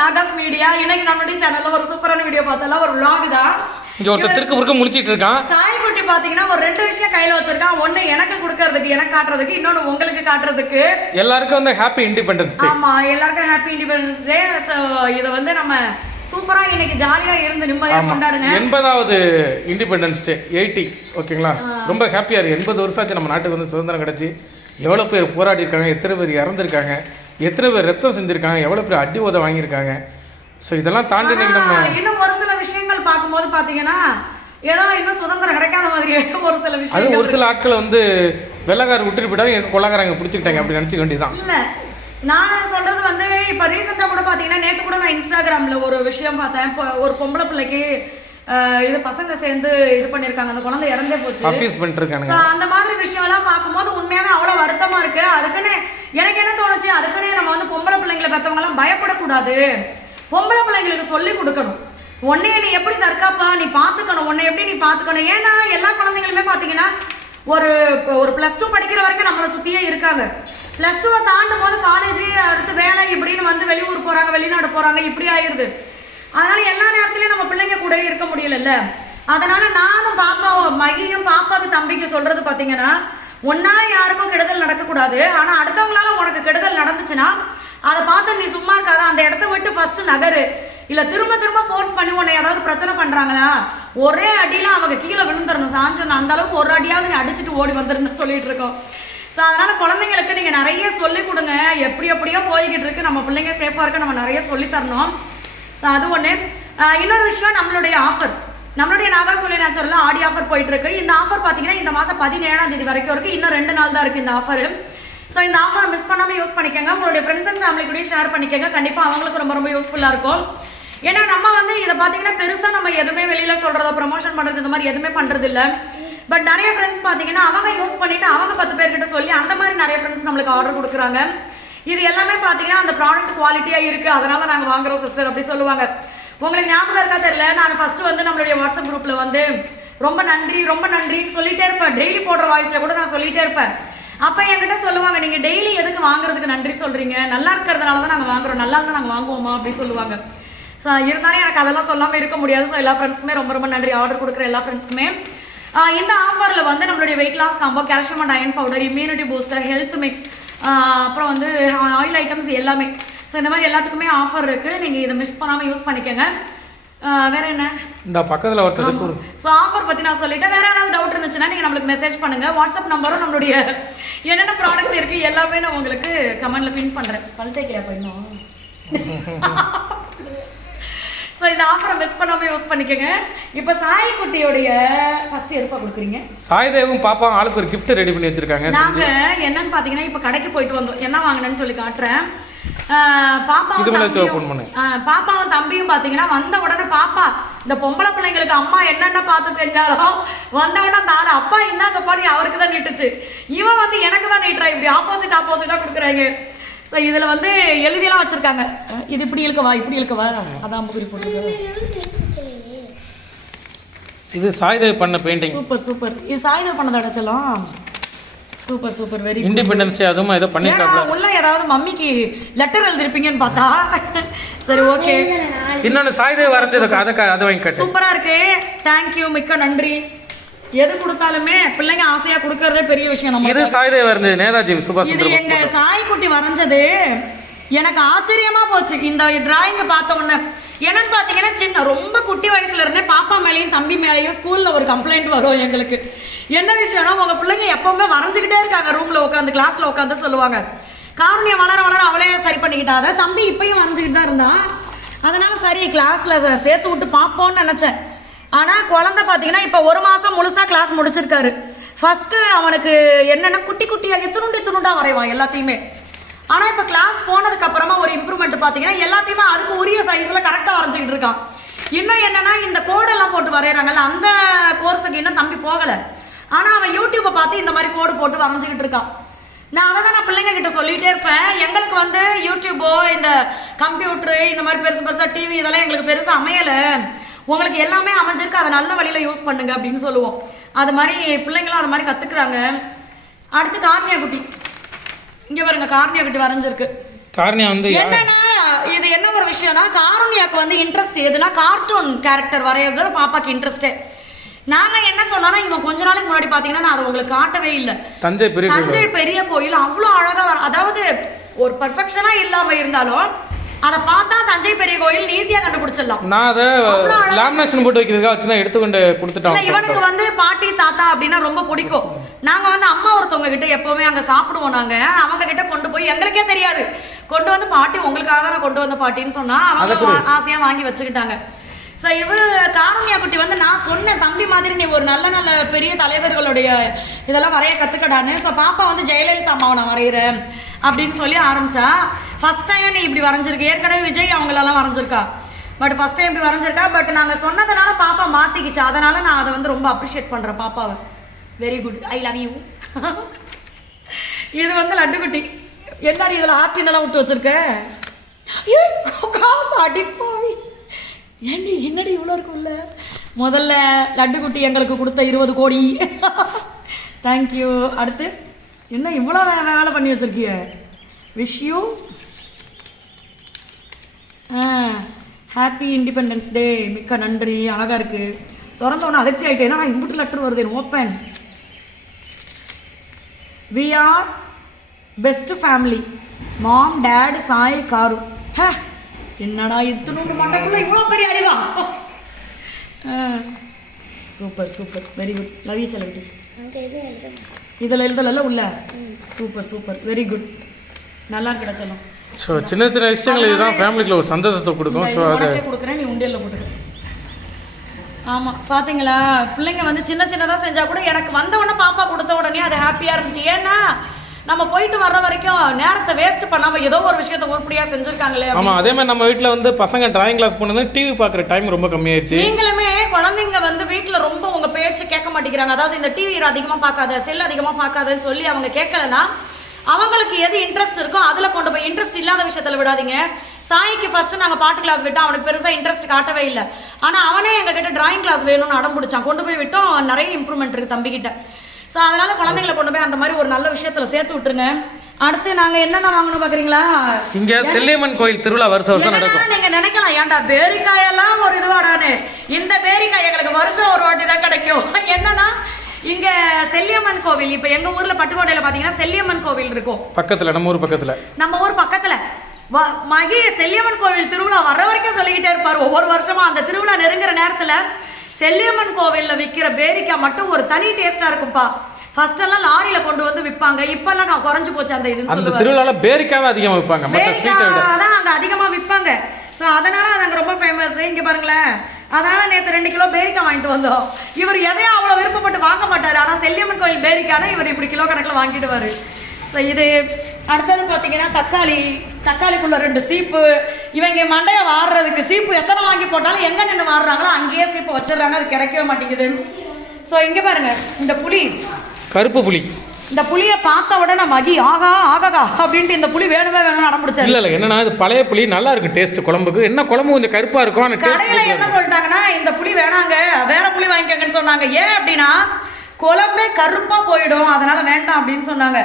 நாகாஸ் media. இன்னைக்கு நம்மளுடைய சேனல்ல ஒரு சூப்பரான வீடியோ பார்த்தலாம். ஒரு vlog தான். இங்க ஒருத்தர் திருக்கு முறுக்க முழிச்சிட்டு இருக்கான். சாய்குட்டி பாத்தீங்கன்னா ஒரு 2 விஷயம் கையில வச்சிருக்கான். ஒண்ணு எனக்கு கொடுக்கிறதுக்கு, எனக்கு காட்டுறதுக்கு, இன்னொன்னு உங்களுக்கு காட்டுறதுக்கு. எல்லாருக்கும் வந்து ஹாப்பி இண்டிபெண்டன்ஸ் டே. ஆமா, எல்லாருக்கும் ஹாப்பி இண்டிபெண்டன்ஸ் டே. சோ இத வந்து நம்ம சூப்பரா இன்னைக்கு ஜாலியா இருந்து நிம்மதியா கொண்டாடுங்க. 80வது இண்டிபெண்டன்ஸ் டே 80. ஓகேங்களா? ரொம்ப ஹாப்பியா இருக்கு. 80 வருஷம் ஆச்சு நம்ம நாட்டுக்கு வந்து சுதந்திரம் கிடைச்சி. எவ்வளவு பேர் போராடி இருக்காங்க, எத்தனை பேர் இறந்துருக்காங்க, எத்தனை பேர் ரத்தம் செஞ்சிருக்காங்க, எவ்வளவு பேர் அடி உதை வாங்கியிருக்காங்க. ஸோ இதெல்லாம் தாண்டி நம்ம இன்னும் ஒரு சில விஷயங்கள் பார்க்கும்போது பார்த்தீங்கன்னா ஏதோ இன்னும் சுதந்திரம் கிடைக்காத மாதிரி ஒரு சில விஷயம். அது ஒரு சில ஆட்கள் வந்து வெள்ளக்காரர் விட்டுட்டு போயிட்டாங்க, எனக்கு கொள்ளக்காரங்க பிடிச்சிக்கிட்டாங்க அப்படி நினச்சிக்க வேண்டியதான். இல்லை, நான் சொல்றது வந்து இப்போ ரீசெண்டாக கூட பார்த்தீங்கன்னா நேற்று கூட நான் இன்ஸ்டாகிராமில் ஒரு விஷயம் பார்த்தேன். இப்போ ஒரு பொம்பளை பிள்ளைக்கு இது பசங்க சேர்ந்து இது பண்ணியிருக்காங்க, அந்த குழந்தை இறந்தே போச்சு, அஃபீஸ் பண்ணிருக்காங்க. அந்த மாதிரி விஷயம்லாம் பார்க்கும்போது உண்மையாகவே அவ்வளோ வருத்தமாக இருக்கு. அதுக்குன்னு எனக்கு என்ன தோணுச்சு, அதுக்குன்னு நம்ம வந்து பொம்பளை பிள்ளைங்களை பெற்றவங்களாம் பயப்படக்கூடாது, பொம்பளை பிள்ளைங்களுக்கு சொல்லி கொடுக்கணும். உன்னைய நீ எப்படி தற்காப்பா நீ பார்த்துக்கணும், உன்னை எப்படி நீ பார்த்துக்கணும். ஏன்னா எல்லா குழந்தைங்களுமே பார்த்தீங்கன்னா ஒரு +2 படிக்கிற வரைக்கும் நம்மளை சுற்றியே இருக்காங்க. +2 தாண்டும் போது காலேஜ், அடுத்து வேலை இப்படின்னு வந்து வெளியூர் போகிறாங்க, வெளிநாடு போகிறாங்க, இப்படி ஆயிடுது. அதனால எல்லா நேரத்துலையும் நம்ம பிள்ளைங்க கூட இருக்க முடியலல்ல. அதனால நானும் மகியும் பாப்பாவுக்கு தம்பிக்கு சொல்றது பார்த்தீங்கன்னா, ஒன்னா யாருக்கும் கெடுதல் நடக்கக்கூடாது. ஆனால் அடுத்தவங்களால உனக்கு கெடுதல் நடந்துச்சுன்னா அதை பார்த்து நீ சும்மா இருக்காத, அந்த இடத்த விட்டு ஃபர்ஸ்ட் நகரு. இல்லை திரும்ப திரும்ப ஃபோர்ஸ் பண்ணி உன்னை ஏதாவது பிரச்சனை பண்ணுறாங்களா, ஒரே அடியில் அவங்க கீழே விழுந்துடணும், சாஞ்சிடணும், அந்த அளவுக்கு ஒரு அடியாவது நீ அடிச்சுட்டு ஓடி வந்துருன்னு சொல்லிட்டு இருக்கோம். ஸோ அதனால குழந்தைங்களுக்கு நீங்கள் நிறைய சொல்லிக் கொடுங்க. எப்படியோ போய்கிட்டு இருக்கு, நம்ம பிள்ளைங்க சேஃபாக இருக்க நம்ம நிறைய சொல்லித்தரணும். ஸோ அது ஒன்று. இன்னொரு விஷயம், நம்மளுடைய ஆஃபர், நம்மளுடைய நாகாஸ் ஒன்லி நேச்சுரலில் ஆடி ஆஃபர் போயிட்டு இருக்கு. இந்த ஆஃபர் பார்த்தீங்கன்னா இந்த மாதம் 17ஆம் தேதி வரைக்கும் இருக்குது. இன்னும் 2 நாள் தான் இருக்குது இந்த ஆஃபர். ஸோ இந்த ஆஃபரை மிஸ் பண்ணாமல் யூஸ் பண்ணிக்கோங்க. உங்களுடைய ஃப்ரெண்ட்ஸ் அண்ட் ஃபேமிலி கூட ஷேர் பண்ணிக்கோங்க. கண்டிப்பாக அவங்களுக்கு ரொம்ப ரொம்ப யூஸ்ஃபுல்லாக இருக்கும். ஏன்னா நம்ம வந்து இதை பார்த்தீங்கன்னா பெருசாக நம்ம எதுவுமே வெளியில் சொல்கிறதோ ப்ரமோஷன் பண்ணுறது இந்த மாதிரி எதுவுமே பண்ணுறது இல்லை. பட் நிறைய ஃப்ரெண்ட்ஸ் பார்த்தீங்கன்னா அவங்க யூஸ் பண்ணிவிட்டு அவங்க 10 பேர்கிட்ட சொல்லி அந்த மாதிரி நிறைய ஃப்ரெண்ட்ஸ் நம்மளுக்கு ஆர்டர் கொடுக்குறாங்க. இது எல்லாமே பார்த்தீங்கன்னா அந்த ப்ராடக்ட் குவாலிட்டியாக இருக்குது, அதனால் நாங்கள் வாங்குகிறோம் சிஸ்டர் அப்படி சொல்லுவாங்க. உங்களுக்கு ஞாபகம் இருக்கா தெரியல, நான் ஃபஸ்ட்டு வந்து நம்மளுடைய வாட்ஸ்அப் குரூப்பில் வந்து ரொம்ப நன்றின்னு சொல்லிகிட்டே இருப்பேன். டெய்லி போடுற வாய்ஸில் கூட நான் சொல்லிகிட்டே இருப்பேன். அப்போ என்கிட்ட சொல்லுவாங்க, நீங்கள் டெய்லி எதுக்கு வாங்குறதுக்கு நன்றி சொல்கிறீங்க, நல்லா இருக்கிறதுனால தான் நாங்கள் வாங்குறோம், நல்லா இருந்தால் நாங்கள் வாங்குவோமா அப்படி சொல்லுவாங்க. ஸோ இருந்தாலும் எனக்கு அதெல்லாம் சொல்லாமல் இருக்க முடியாது. ஸோ எல்லா ஃப்ரெண்ட்ஸ்க்குமே ரொம்ப நன்றி, ஆர்டர் கொடுக்குற எல்லா ஃப்ரெண்ட்ஸ்க்குமே. இந்த ஆஃபரில் வந்து நம்மளுடைய weight loss combo, calcium and iron powder, immunity booster, health mix, அப்புறம் வந்து ஆயில் ஐட்டம்ஸ் எல்லாமே. ஸோ இந்த மாதிரி எல்லாத்துக்குமே ஆஃபர் இருக்குது. நீங்கள் இதை மிஸ் பண்ணாமல் யூஸ் பண்ணிக்கோங்க. வேற என்ன, இந்த பக்கத்தில் ஒருத்தர். ஸோ ஆஃபர் பற்றி நான் சொல்லிட்டேன். வேறு ஏதாவது டவுட் இருந்துச்சுன்னா நீங்கள் நம்மளுக்கு மெசேஜ் பண்ணுங்கள். வாட்ஸ்அப் நம்பரும் நம்மளுடைய என்னென்ன ப்ராடக்ட்ஸ் இருக்குது எல்லாமே நான் உங்களுக்கு கமெண்ட்டில் பின் பண்ணுறேன். பல்டேக்கியா போயிடணும். ஸோ இந்த ஆஃபரை மிஸ் பண்ணாமல் யூஸ் பண்ணிக்கோங்க. இப்போ சாய்குட்டியோடைய ஃபர்ஸ்ட் எடுப்பா கொடுக்குறீங்க. சாய்தேவும் பாப்பா ஆளுக்கு ஒரு கிஃப்ட் ரெடி பண்ணி வச்சிருக்காங்க. நாங்கள் என்னன்னு பார்த்தீங்கன்னா இப்போ கடைக்கு போயிட்டு வந்தோம், என்ன வாங்கினேன்னு சொல்லி காட்டுறேன். பாப்பாவும் தம்பியும் பார்த்தீங்கன்னா வந்த உடனே பாப்பா இந்த பொம்பளை பிள்ளைங்களுக்கு அம்மா என்னென்ன பார்த்து செஞ்சாலும் வந்த உடனே அந்த ஆள் அப்பா இந்தாங்க பாடி அவருக்கு தான் நீட்டுச்சு, இவன் வந்து எனக்கு தான் நீட்டுறா, இப்படி ஆப்போசிட்டாக கொடுக்குறாங்க. ஸோ இதில் வந்து எழுதியெல்லாம் வச்சுருக்காங்க, இது இப்படி இருக்கவா இப்படி இருக்கவா, அதான் முகிரி போட்டுருக்காங்க. இது சாய்தேவ் பண்ண பெயிண்டிங். சூப்பர். இது சாய்தேவ் பண்ணதை அடைச்சலாம். சூப்பர் வெரி இண்டிபெண்டன்ஸ் அதுவும் ஏதோ பண்ணிருக்காங்க. உள்ள ஏதாவது மம்மிக்கு லெட்டர் எழுதிருப்பீங்கன்னு பார்த்தா. சரி ஓகே. இன்னொன்னு சாய்தேவ் வரைஞ்சதுக்கு அதை வாங்கி கட்டு. சூப்பரா இருக்கு, தேங்க்யூ, மிக்க நன்றி. எது கொடுத்தாலுமே பிள்ளைங்க ஆசையா கொடுக்கறதே பெரிய விஷயம். நம்ம இது சாய்தேவ் வரைஞ்சது நேதாஜி சுபாஷ் சந்திர போஸ். எங்க சாய்குட்டி வரைஞ்சது எனக்கு ஆச்சரியமா போச்சு இந்த டிராயிங்கை பார்த்த உடனே. என்னன்னு பார்த்தீங்கன்னா சின்ன ரொம்ப குட்டி வயசுல இருந்தே பாப்பா மேலேயும் தம்பி மேலேயும் ஸ்கூலில் ஒரு கம்ப்ளைண்ட் வரும் எங்களுக்கு. என்ன விஷயம்னா உங்கள் பிள்ளைங்க எப்பவுமே வரைஞ்சிக்கிட்டே இருக்காங்க, ரூமில் உட்காந்து கிளாஸில் உட்காந்து சொல்லுவாங்க. காரணியம் வளர அவளே சரி பண்ணிக்கிட்டாத, தம்பி இப்பயும் வரைஞ்சிக்கிட்டு தான் இருந்தான். அதனால சரி கிளாஸில் சேர்த்து விட்டு பார்ப்போன்னு நினச்சேன். ஆனால் குழந்தை பார்த்தீங்கன்னா இப்போ 1 மாதம் முழுசாக கிளாஸ் முடிச்சிருக்காரு. ஃபஸ்ட்டு அவனுக்கு என்னென்னா குட்டியாக இத்துணுண்டாக வரைவான் எல்லாத்தையுமே. ஆனால் இப்போ கிளாஸ் போனதுக்கு அப்புறமா ஒரு இம்ப்ரூவ்மெண்ட் பார்த்தீங்கன்னா எல்லாத்தையுமே அதுக்கு உரிய சைஸில் கரெக்டாக வரைஞ்சிக்கிட்டு இருக்கான். இன்னும் என்னென்னா இந்த கோடெல்லாம் போட்டு வரைகிறாங்கல்ல, அந்த கோர்ஸுக்கு இன்னும் தம்பி போகலை. ஆனால் அவன் யூடியூப்பை பார்த்து இந்த மாதிரி கோடு போட்டு வரைஞ்சிக்கிட்டு இருக்கான். நான் அதை தான் நான் பிள்ளைங்க கிட்ட சொல்லிகிட்டே இருப்பேன். எங்களுக்கு வந்து யூடியூப்போ இந்த கம்ப்யூட்ரு இந்த மாதிரி பெருசாக டிவி இதெல்லாம் எங்களுக்கு பெருசாக அமையலை, உங்களுக்கு எல்லாமே அமைஞ்சிருக்கு, அதை நல்ல வழியில் யூஸ் பண்ணுங்க அப்படின்னு சொல்லுவோம். அது மாதிரி பிள்ளைங்களும் அது மாதிரி கற்றுக்குறாங்க. அடுத்து கார்னியா குட்டி, இங்கே பாருங்க கார்னியா குட்டி வரைஞ்சிருக்கு. கார்னியா வந்து என்னன்னா இது என்ன ஒரு விஷயம்னா காருண்யாக்கு வந்து இன்ட்ரெஸ்ட் எதுனா கார்ட்டூன் கேரக்டர் வரையறதுல பாப்பாக்கு இன்ட்ரெஸ்ட்டு. நாங்க என்ன சொன்னோம்னா இவன் கொஞ்ச நாளைக்கு முன்னாடி பாத்தீங்கன்னா நான் அதை உங்களுக்கு காட்டவே இல்லை. தஞ்சை பெரிய கோயில் அவ்வளோ அழகா, அதாவது ஒரு பர்ஃபெக்ஷனா இல்லாம இருந்தாலும் அதை பார்த்தா தஞ்சை பெரிய கோயில் ஈஸியா கண்டுபிடிச்சிடலாம். நான் அதை லேமினேஷன் போட்டு வைக்கிறதுக்காக வச்சு தான் எடுத்துக்கொண்டு கொடுத்துட்டேன். இவனுக்கு வந்து பாட்டி தாத்தா அப்படின்னா ரொம்ப பிடிக்கும். நாங்க வந்து அம்மா ஒருத்தவங்க கிட்ட எப்பவுமே அங்க சாப்பிடுவோம். நாங்க அவங்க கிட்ட கொண்டு போய் எங்களுக்கே தெரியாது கொண்டு வந்து பாட்டி உங்களுக்காக தான் நான் கொண்டு வந்த பாட்டின்னு சொன்னா அவங்க ஆசையா வாங்கி வச்சுக்கிட்டாங்க. ஸோ இவர் காருண்யா குட்டி வந்து நான் சொன்னேன் தம்பி மாதிரி நீ ஒரு நல்ல நல்ல பெரிய தலைவர்களுடைய இதெல்லாம் வரைய கற்றுக்கடான்னு. ஸோ பாப்பா வந்து ஜெயலலிதா அம்மாவை நான் வரைகிறேன் அப்படின்னு சொல்லி ஆரம்பித்தா. ஃபஸ்ட் டைம் நீ இப்படி வரைஞ்சிருக்கு, ஏற்கனவே விஜய் அவங்களெல்லாம் வரைஞ்சிருக்கா, பட் ஃபஸ்ட் டைம் இப்படி வரைஞ்சிருக்கா. பட் நாங்கள் சொன்னதுனால பாப்பா மாற்றிக்கிச்சு. அதனால் நான் அதை வந்து ரொம்ப அப்ரிஷியேட் பண்ணுறேன் பாப்பாவை. Very good, I love you. இது வந்து லட்டுக்குட்டி. என்னடி இதில் ஆர்டினெல்லாம் விட்டு வச்சுருக்க? காசு அடிப்பாவி என்னடி இவ்வளோ இருக்கும்ல. முதல்ல லட்டுக்குட்டி எங்களுக்கு கொடுத்த 20 கோடி. தேங்க்யூ. அடுத்து என்ன இவ்வளோ வேலை பண்ணி வச்சுருக்கிய? Wish you happy Independence Day. மிக்க நன்றி. அழகாக இருக்குது. திறந்தோன்னே அதிர்ச்சி ஆகிட்டேன். ஏன்னா இம்புட்டு லெட்டர் வருது. Open. We are best family. Mom, dad, Sai, car. என்னடா இத்தனோண்டு மண்டக்குள்ள இவ்வளோ பெரிய அறிவா? Super super, very good. Love you celebrity. இதில் எழுதல உள்ள. Super super, very good. நல்லா கிடைச்சலும். ஸோ சின்ன சின்ன விஷயங்கள் இதுதான் ஃபேமிலிக்குள்ள ஒரு சந்தோஷத்தை கொடுக்கும். ஸோ அதை கொடுக்குறேன், நீ உண்டியலில் போட்டுக்க. ஆமாம், பார்த்தீங்களா பிள்ளைங்க வந்து சின்ன சின்னதாக செஞ்சால் கூட எனக்கு வந்தவொடனே பாப்பா கொடுத்த உடனே அது ஹாப்பியாக இருந்துச்சு. ஏன்னா நம்ம போயிட்டு வர்ற வரைக்கும் நேரத்தை வேஸ்ட் பண்ணாமல் ஏதோ ஒரு விஷயத்தை உருப்படியாக செஞ்சுருக்காங்களே. ஆமாம், அதே மாதிரி நம்ம வீட்டில் வந்து பசங்க டிராயிங் கிளாஸ் போனது டிவி பார்க்குற டைம் ரொம்ப கம்மியாயிடுச்சு. நீங்களுமே குழந்தைங்க வந்து வீட்டில் ரொம்ப உங்கள் பேச்சு கேட்க மாட்டேங்கிறாங்க. அதாவது இந்த டிவி அதிகமாக பார்க்காத, செல் அதிகமாக பார்க்காதன்னு சொல்லி அவங்க கேட்கலன்னா அவங்களுக்கு எது இன்ட்ரெஸ்ட் இருக்கோ அதில் கொண்டு போய், இன்ட்ரெஸ்ட் இல்லாத விஷயத்தில் விடாதீங்க. சாய்க்கு ஃபஸ்ட்டு நாங்கள் பாட்டு கிளாஸ் விட்டோம். அவனுக்கு பெருசாக இன்ட்ரெஸ்ட் காட்டவே இல்லை. ஆனால் அவனே எங்ககிட்ட டிராயிங் கிளாஸ் வேணும்னு அடம் பிடிச்சான். கொண்டு போய் விட்டோம். நிறைய இம்ப்ரூவ்மெண்ட் இருக்குது தம்பிக்கிட்ட. ஸோ அதனால் குழந்தைங்களை கொண்டு போய் அந்த மாதிரி ஒரு நல்ல விஷயத்தில் சேர்த்து விட்டுருங்க. அடுத்து நாங்கள் என்னென்ன வாங்கணும் பார்க்குறீங்களா? இங்கே செல்லியம்மன் கோயில் திருவிழா வருஷம் நடக்கும். நீங்கள் நினைக்கலாம் ஏன்டா பேரிக்காயெல்லாம் ஒரு இதுவாடானு. இந்த பேரிக்காய் எங்களுக்கு வருஷம் ஒரு வாட்டி தான் கிடைக்கும். என்னன்னா இங்கே செல்லியம்மன் கோவில், இப்போ எங்கள் ஊரில் பட்டுக்கோட்டையில் பார்த்தீங்கன்னா செல்லியம்மன் கோவில் இருக்கும் பக்கத்தில், நம்ம ஊர் பக்கத்தில். மகி செல்லியம்மன் கோவில் திருவிழா வர்ற வரைக்கும் சொல்லிக்கிட்டே இருப்பார் ஒவ்வொரு வருஷமா. அந்த திருவிழா நெருங்குற நேரத்தில் செல்லியம்மன் கோவிலில் விற்கிற பேரிக்காய் மட்டும் ஒரு தனி டேஸ்ட்டாக இருக்கும்ப்பா. ஃபர்ஸ்ட் எல்லாம் லாரியில் கொண்டு வந்து விற்பாங்க. இப்போல்லாம் குறைஞ்சு போச்சு அந்த இதுன்னு சொல்லுவாங்க. திருவிழாவில் பேரிக்காய் அதிகமாக விற்பாங்க, அதான் அங்கே அதிகமாக விற்பாங்க. ஸோ அதனால் நாங்கள் ரொம்ப ஃபேமஸ். இங்கே பாருங்களேன், அதனால் நேற்று 2 கிலோ பேரிக்காய் வாங்கிட்டு வந்தோம். இவர் எதையும் அவ்வளோ விருப்பப்பட்டு வாங்க மாட்டார். ஆனால் செல்லியம்மன் கோயில் பேரிக்காய்னா இவர் இப்படி கிலோ கணக்கில் வாங்கிடுவார். ஸோ இது அடுத்தது பார்த்தீங்கன்னா தக்காளிக்குள்ள 2 சீப்பு. இவங்க மண்டையை வாடுறதுக்கு சீப்பு எத்தனை வாங்கி போட்டாலும் எங்கே நின்று வாடுறாங்களோ அங்கேயே சீப்பு வச்சிடுறாங்க. அது கிடைக்கவே மாட்டேங்குது. ஸோ இங்கே பாருங்க, இந்த புளி, கருப்பு புளி. இந்த புளியை பார்த்த உடனே மகி ஆகா அப்படின்ட்டு இந்த புளி வேணுமே வேணும்னு அடம்பிடிச்சாரு. இல்லை என்னன்னா இது பழைய புளி நல்லா இருக்கு டேஸ்ட் குழம்புக்கு. என்ன குழம்பு கொஞ்சம் கருப்பாக இருக்கும். ஆனால் கடையில் என்ன சொல்லிட்டாங்கன்னா இந்த புளி வேணாங்க, வேற புளி வாங்கிக்கங்கன்னு சொன்னாங்க. ஏன் அப்படின்னா குழம்பே கருப்பாக போயிடும், அதனால வேண்டாம் அப்படின்னு சொன்னாங்க.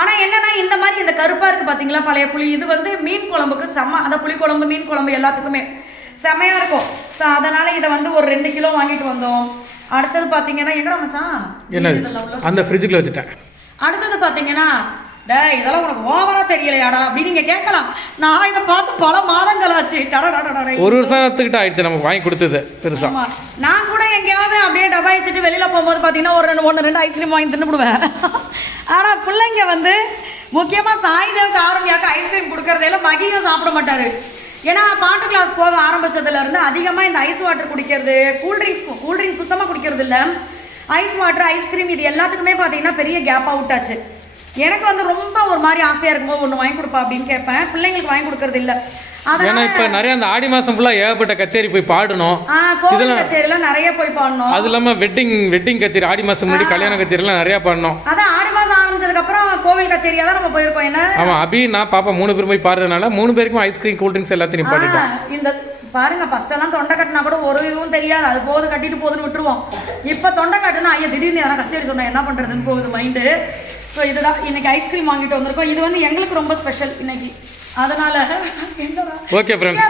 ஆனால் என்னன்னா இந்த மாதிரி இந்த கருப்பாக இருக்குது பார்த்தீங்களா பழைய புளி, இது வந்து மீன் குழம்புக்கு செம்ம. அந்த புளி குழம்பு, மீன் குழம்பு எல்லாத்துக்குமே செம்மையாக இருக்கும். ஸோ அதனால் இதை வந்து ஒரு 2 கிலோ வாங்கிட்டு வந்தோம். அடுத்தது பார்த்தீங்கன்னா எங்கடா மச்சான் என்ன அந்த ஃப்ரிட்ஜுக்குள்ள வச்சுட்டேன். அடுத்தது பார்த்தீங்கன்னா இதெல்லாம் உனக்கு ஓவரா தெரியலையாடா அப்படின்னு நீங்க கேட்கலாம். நான் இதை பார்த்து பல மாதங்கள் ஆச்சு. ஒரு வருஷத்துக்கிட்ட ஆயிடுச்சு நமக்கு வாங்கி கொடுத்தது பெருசா. நான் கூட எங்கேயாவது அப்படியே டபாயிச்சுட்டு வெளியில போகும்போது பார்த்தீங்கன்னா ஒரு 1-2 ஐஸ்கிரீம் வாங்கி தின்னுடுவேன். ஆனால் பிள்ளைங்க வந்து முக்கியமாக சாய்தேவுக்கு ஆரம்பியாக்க ஐஸ்கிரீம் கொடுக்கறதெல்லாம் மகியும் சாப்பிட மாட்டாரு. ஏன்னா பாட்டு கிளாஸ் போக ஆரம்பிச்சதுலேருந்து அதிகமாக இந்த ஐஸ் வாட்டர் குடிக்கிறது, கூல்ட்ரிங்க்ஸ் சுத்தமாக குடிக்கிறது இல்லை. ஐஸ் வாட்டர், ஐஸ்கிரீம் இது எல்லாத்துக்குமே பார்த்தீங்கன்னா பெரிய கேப் அவுட் ஆச்சு. எனக்கு வந்து ரொம்ப ஒரு மாதிரி ஆசையாக இருக்கும்போது ஒன்று வாங்கி கொடுப்பா அப்படின்னு கேட்பேன். பிள்ளைங்களுக்கு வாங்கி கொடுக்கறது இல்லை. ஏன்னா இப்போ நிறைய அந்த ஆடி மாதம் ஃபுல்லாக ஏகப்பட்ட கச்சேரி போய் பாடணும். கோவில் கச்சேரிலாம் நிறைய போய் பாடணும். அது இல்லாமல் வெட்டிங் கச்சேரி, ஆடி மாதம் முன்னாடி கல்யாண கச்சேரிலாம் நிறையா பாடணும். அதான் ஆடி மாதம் ஆரம்பிச்சதுக்கப்புறம் கோவில் கச்சேரியாக தான் நம்ம போயிருக்கோம். என்ன ஆமாம், அபி நான் பாப்பா 3 பேரும் போய் பாடுறதுனால 3 பேருக்கும் ஐஸ்கிரீம், கூல்ட்ரிங்க்ஸ் எல்லாத்தையும் பாடிட்டோம். இந்த பாருங்க, ஃபஸ்ட்டெல்லாம் தொண்டை கட்டினா கூட ஒரு இதுவும் தெரியாது. அது போகுது கட்டிட்டு போகுதுன்னு விட்டுருவோம். இப்போ தொண்டை கட்டுனா ஐயா திடீர்னு யாரும் கச்சேரி சொன்னால் என்ன பண்ணுறதுன்னு போகுது மைண்டு. ஸோ இதுதான் இன்னைக்கு ஐஸ்கிரீம் வாங்கிட்டு வந்திருக்கோம். இது வந்து எங்களுக்கு ரொம்ப ஸ்பெஷல் இன்னைக்கு. அதனால ஓகே ஃப்ரெண்ட்ஸ்.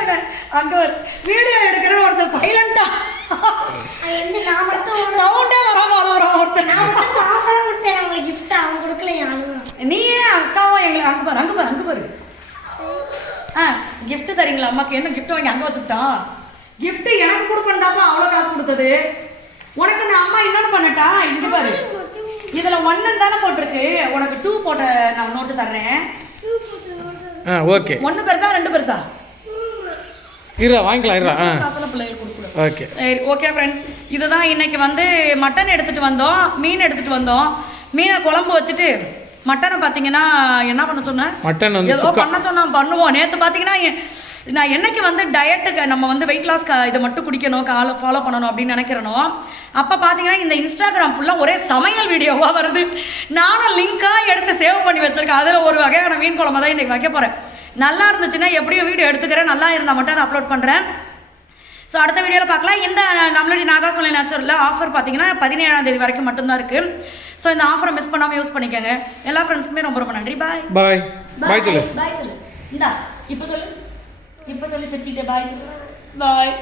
அங்க ஒரு வீடியோ எடுக்கிற ஒருத்தர் சைலண்டா நான் மட்டும் சவுண்டே வராம அழுகுறான் ஒருத்தர். நான் மட்டும் காசா கொடுத்தேன் அவங்க gift அவன் கொடுக்கலையா அழுகுறான். நீயே அக்காவும் எங்களை அங்க பாரு gift தரீங்களா அம்மாக்கு? என்ன gift வாங்கி அங்க வச்சுக்கிட்டான்? gift எனக்கு கொடுப்பேன்டாமா அவ்வளோ காசு கொடுத்தது. உனக்கு நான் அம்மா இன்னொன்று பண்ணட்டா? இங்க பாரு, இதுல 1 தானே போட்டிருக்கு, உனக்கு 2 போட்ட நான் நோட்டு தர்றேன். ஓகே. 1 பெருசா 2 பெருசா? இருடா வாங்கிக்கலாம் இருடா. காசுல பிள்ளைகள் கொடுக்கணும். ஓகே சரி ஓகே ஃப்ரெண்ட்ஸ், இதுதான் இன்னைக்கு வந்து மட்டன் எடுத்துட்டு வந்தோம், மீன் எடுத்துட்டு வந்தோம். மீனை குழம்பு வச்சுட்டு மட்டனை பார்த்தீங்கன்னா என்ன பண்ண சொன்னேன்? மட்டன் வந்து ஏதோ பண்ண சொன்னோம், பண்ணுவோம். நேற்று பார்த்தீங்கன்னா நான் என்னைக்கு வந்து டயட்டுக்கு நம்ம வந்து வெயிட் லாஸ் இதை மட்டும் குடிக்கணும், ஃபாலோ பண்ணணும் அப்படின்னு நினைக்கிறனோ அப்போ பார்த்தீங்கன்னா இந்த இன்ஸ்டாகிராம் ஃபுல்லாக ஒரே சமையல் வீடியோவாக வருது. நானும் லிங்காக எடுத்து சேவ் பண்ணி வச்சுருக்கேன். அதில் ஒரு வகையான மீன் குழம்பு தான் இன்றைக்கி வைக்க போகிறேன். நல்லா இருந்துச்சுன்னா எப்படியும் வீடியோ எடுத்துக்கிறேன், நல்லா இருந்தால் மட்டும் அதை அப்லோட் பண்ணுறேன். ஸோ அடுத்த வீடியோவில் பார்க்கலாம். இந்த நம்மளுடைய நாகாசோலை நேச்சுரலில் ஆஃபர் பார்த்தீங்கன்னா 17ஆம் தேதி வரைக்கும் மட்டும்தான் இருக்குது. ஸோ இந்த ஆஃபரை மிஸ் பண்ணாமல் யூஸ் பண்ணிக்கோங்க. எல்லா ஃப்ரெண்ட்ஸ்க்குமே ரொம்ப ரொம்ப நன்றி. பாய் பாய் பாய் சொல்லு. பாய் சொல்லு. இந்தா இப்போ சொல்லு, இப்போ சொல்லி சிரிச்சுக்கிட்டே பாய் சொல்லு. பாய்.